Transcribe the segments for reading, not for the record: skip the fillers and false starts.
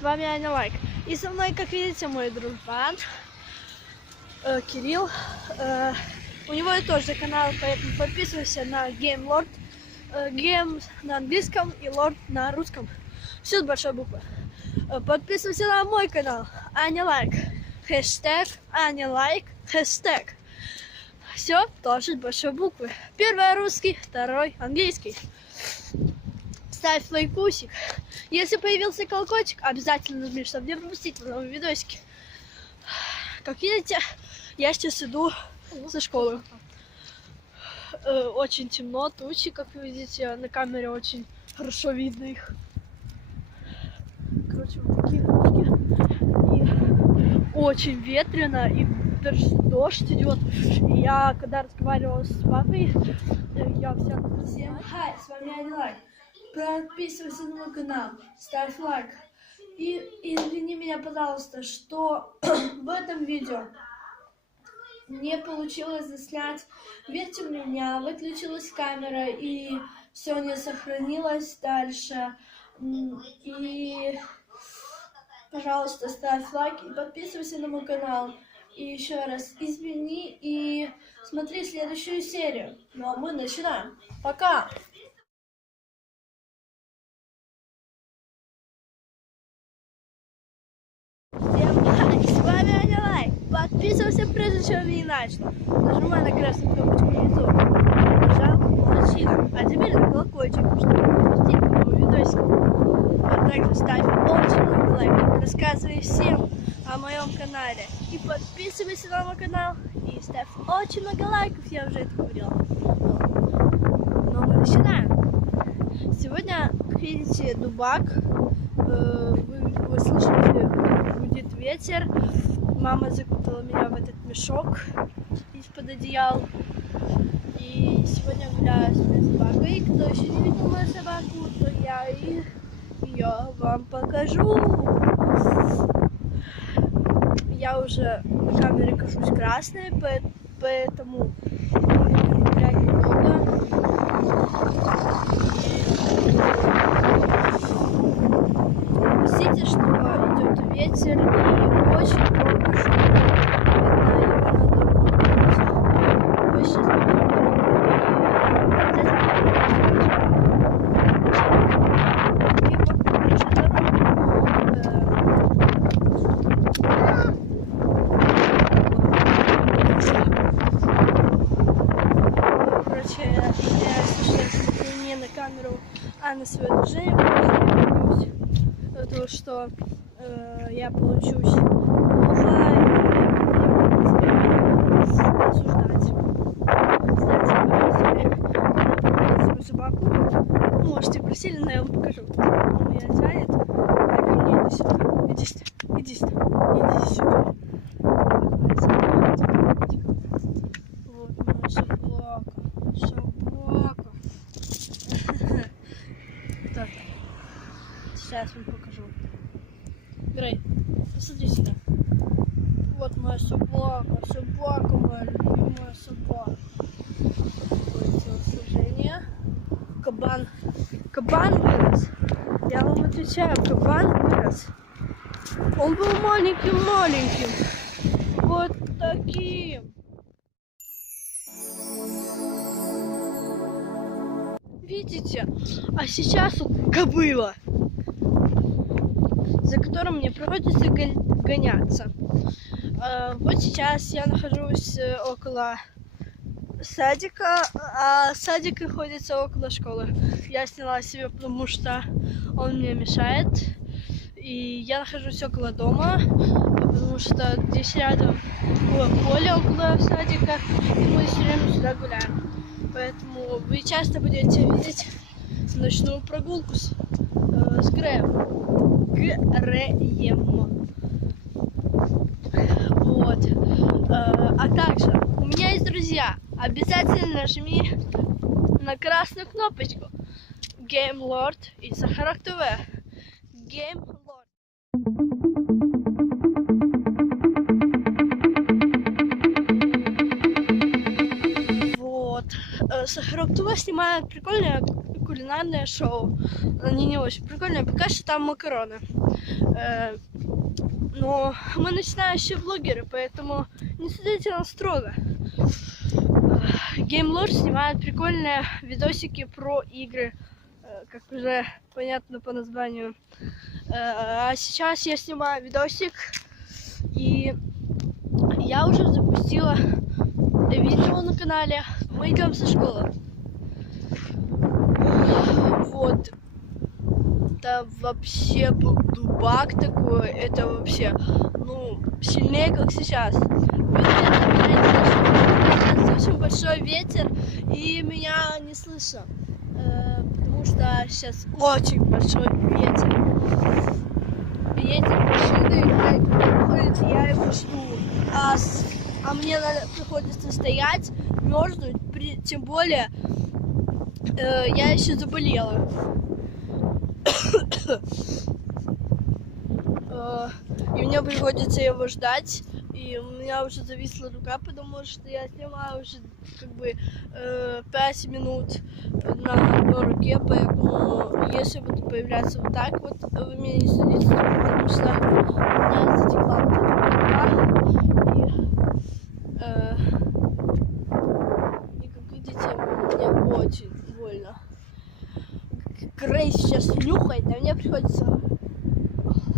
с вами Аня Лайк. И со мной, как видите, мой дружбан Кирилл. У него тоже канал, поэтому подписывайся на Game Lord. Game на английском и Lord на русском. Все с большой буквы. Подписывайся на мой канал Аня Лайк. Хэштег Аня Лайк. Хэштег. Все тоже с большой буквы. Первый русский, второй английский. Ставь лайкусик. Если появился колокольчик, обязательно нажми, чтобы не пропустить новые видосики. Как видите, я сейчас иду со школы. Очень темно, тучи, как вы видите, на камере очень хорошо видно их. Короче, вот такие тучки. И очень ветрено, и даже дождь идет. И я, когда разговаривала с папой, я всем хай, с вами Аня Лайк. Подписывайся на мой канал, ставь лайк. И извини меня, пожалуйста, что в этом видео не получилось заснять. Ведь у меня выключилась камера и все не сохранилось дальше. И, пожалуйста, ставь лайк и подписывайся на мой канал. И еще раз извини и смотри следующую серию. Ну а мы начинаем. Пока! Всем хай, с вами Аня Лайк. Подписывайся, прежде чем я не начну. Нажимай на красную кнопочку внизу. Нажал, молодчина. А теперь на колокольчик, чтобы не пропустить новые видосики. А также ставь очень много лайков. Рассказывай всем о моем канале. И подписывайся на мой канал. И ставь очень много лайков, я уже это говорила. Но мы начинаем. Сегодня, как видите, дубак. Вы слышите, будет ветер. Мама закутала меня в этот мешок из-под одеял. И сегодня гуляю с моей собакой. Кто еще не видел мою собаку, то я ее вам покажу. Я уже на камере кажусь красной, поэтому гулять немного. Видите, что идет ветер и очень громко шумит. Это его надо умыть. Вы сейчас короче, я сейчас смотрю не на камеру, а на свое движение, потому что я получусь плохо и осуждать. Кстати, свою собаку. Можете просили, но я вам покажу. Он меня тянет. Дай ко мне, иди сюда. Иди сюда. Иди сюда. Иди сюда. Вот моя собака. Собака. Так. Сейчас вам покажу. Грей, посмотри сюда. Вот моя собака, собака моя любимая собака. Такое телосложение. Кабан. Кабан вырос. Я вам отвечаю, кабан вырос. Он был маленьким-маленьким. Вот таким. Видите? А сейчас вот кобыла, за которым мне приходится гоняться. Вот сейчас я нахожусь около садика, а садик находится около школы. Я сняла себе, потому что он мне мешает. И я нахожусь около дома, потому что здесь рядом поле около садика, и мы все время сюда гуляем. Поэтому вы часто будете видеть ночную прогулку с Греем. Вот. А также у меня есть друзья. Обязательно нажми на красную кнопочку Game Lord и Сахарок ТВ. Game Lord. Вот. Сахарок ТВ снимает прикольное кулинарное шоу. Они не очень прикольные. Пока что там макароны. Но мы начинающие блогеры, поэтому не судите нас строго. GameLord снимает прикольные видосики про игры, как уже понятно по названию. А сейчас я снимаю видосик, и я уже запустила видео на канале. Мы идем со школы. Вот. Это вообще был дубак такой. Это вообще, ну, сильнее, как сейчас. Сейчас очень большой ветер, и меня не слышно. Потому что сейчас очень большой ветер. Едет машина, я его жду. А мне надо, приходится стоять, мерзнуть, тем более я еще заболела. И мне приходится его ждать. И у меня уже зависла рука, потому что я снимаю уже как бы 5 минут на руке, поэтому если буду появляться вот так вот, вы меня не судите, потому что у меня затекла рука, и как видите, мне очень больно. Грейс сейчас нюхает, а мне приходится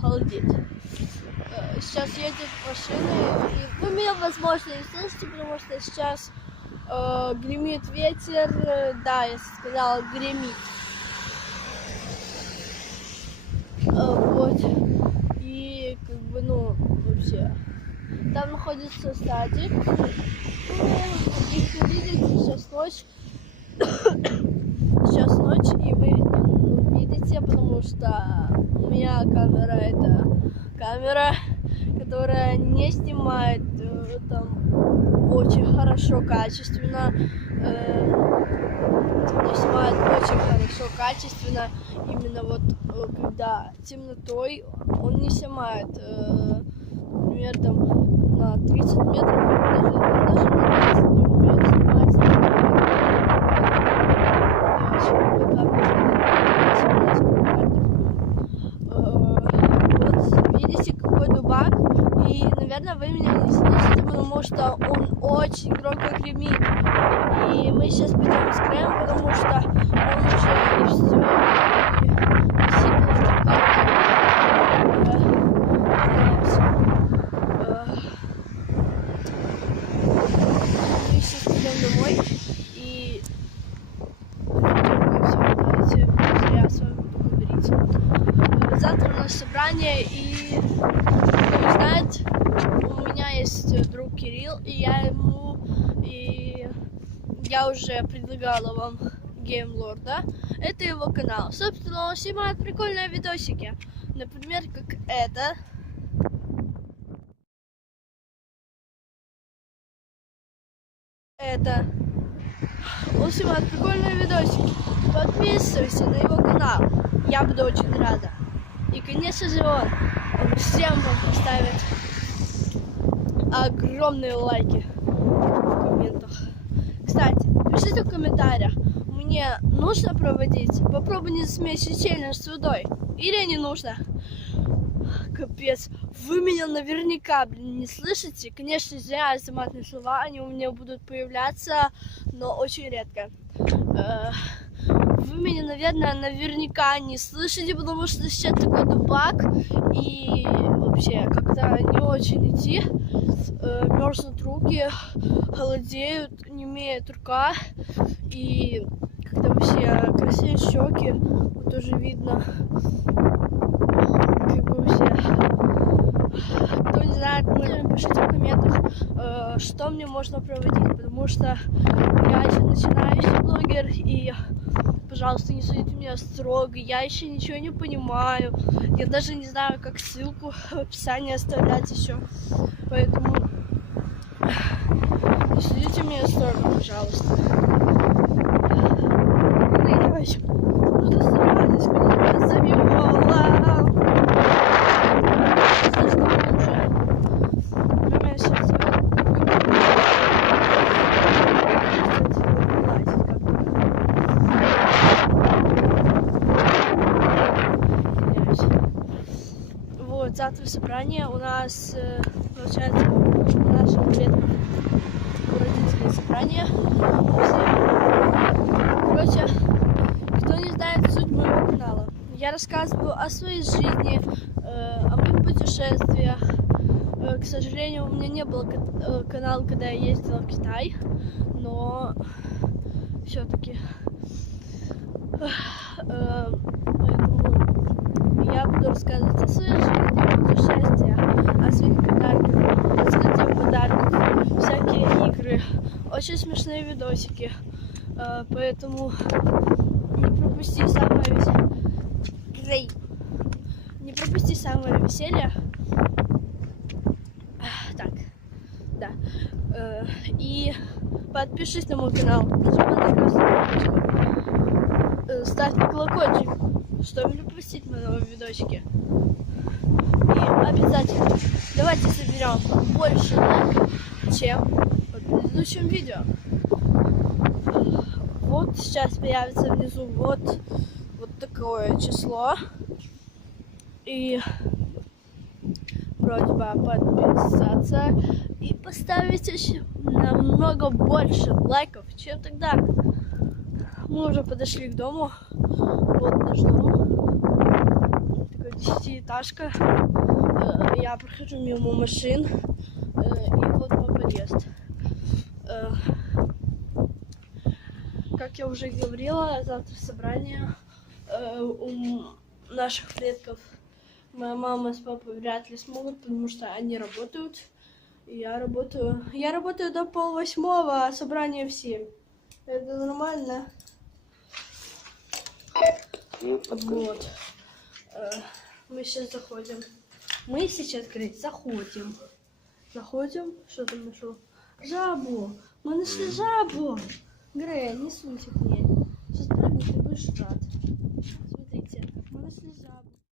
холодеть. Сейчас едет машина, и вы меня, возможно, не слышите, потому что сейчас гремит ветер. Да, я сказала, гремит. Вот. И как бы, ну, вообще. Там находится садик. Если видите, сейчас ночь. Сейчас ночь, и вы не видите, потому что у меня камера это камера, которая не снимает там очень хорошо, качественно. Не снимает очень хорошо, качественно. Именно вот когда темнотой он не снимает. Например, там на 30 метров, даже на 20 не умеет снимать. Вот, видите, какой дубак. И, наверное, вы меня не слышите, потому что он очень громко гремит. И мы сейчас пойдем с Грэем, потому что он уже и все. Мы сейчас пойдем домой. И я с вами поговорить. Завтра у нас собрание, и кто не знает, у меня есть друг Кирилл, и я уже предлагала вам GameLord, да? Это его канал. Собственно, он снимает прикольные видосики. Например, как это. Он снимает прикольные видосики. Подписывайся на его канал. Я буду очень рада. И, конечно же, он всем вам поставит огромные лайки в комментах. Кстати, пишите в комментариях, мне нужно проводить? Попробуй не засмейся челлендж с водой. Или не нужно? Капец, вы меня наверняка, не слышите? Конечно, зря за матные слова, они у меня будут появляться, но очень редко. Вы меня, наверное, наверняка не слышите, потому что сейчас такой дубак, и вообще как-то не очень идти. Мерзнут руки, холодеют, немеет рука, и как-то вообще красивые щеки, вот тоже видно. Как бы вообще. Кто не знает, пишите в комментах, что мне можно проводить, потому что я еще начинающий блогер, и, пожалуйста, не судите меня строго, я еще ничего не понимаю, я даже не знаю, как ссылку в описании оставлять еще, поэтому не судите меня строго, пожалуйста. Ну ты старались, меня завела. завтра собрание. У нас, получается, наших предков родительское собрание. Короче, кто не знает суть моего канала, я рассказываю о своей жизни, о моих путешествиях. К сожалению, у меня не было канала, когда я ездила в Китай, но все-таки поэтому я буду рассказывать о своей жизни, путешествиях, о своих подарках, раскрытии подарков, всякие игры, очень смешные видосики. Поэтому не пропусти самое веселье. Не пропусти самое веселье. Так, да. И подпишись на мой канал, нажимай на красную кнопочку, ставь на колокольчик, чтобы не пропустить мои новые видосики. И обязательно давайте соберем больше лайков, чем в предыдущем видео. Вот сейчас появится внизу вот такое число. И просьба подписаться и поставить еще намного больше лайков, чем тогда. Мы уже подошли к дому. Вот наш дом. Такая 10-этажка. Я прохожу мимо машин. И вот мой подъезд. Как я уже говорила, завтра собрание у наших предков. Моя мама с папой вряд ли смогут, потому что они работают. И я работаю. Я работаю до 7:30, а собрание в 7. Это нормально? Вот. Мы сейчас заходим. Мы сейчас, говорит, заходим. Заходим. Что там нашел? Жабу. Мы нашли жабу. Грей, не суйся к ней. Сейчас прыгнешь, ты будешь рад. Смотрите, мы нашли жабу.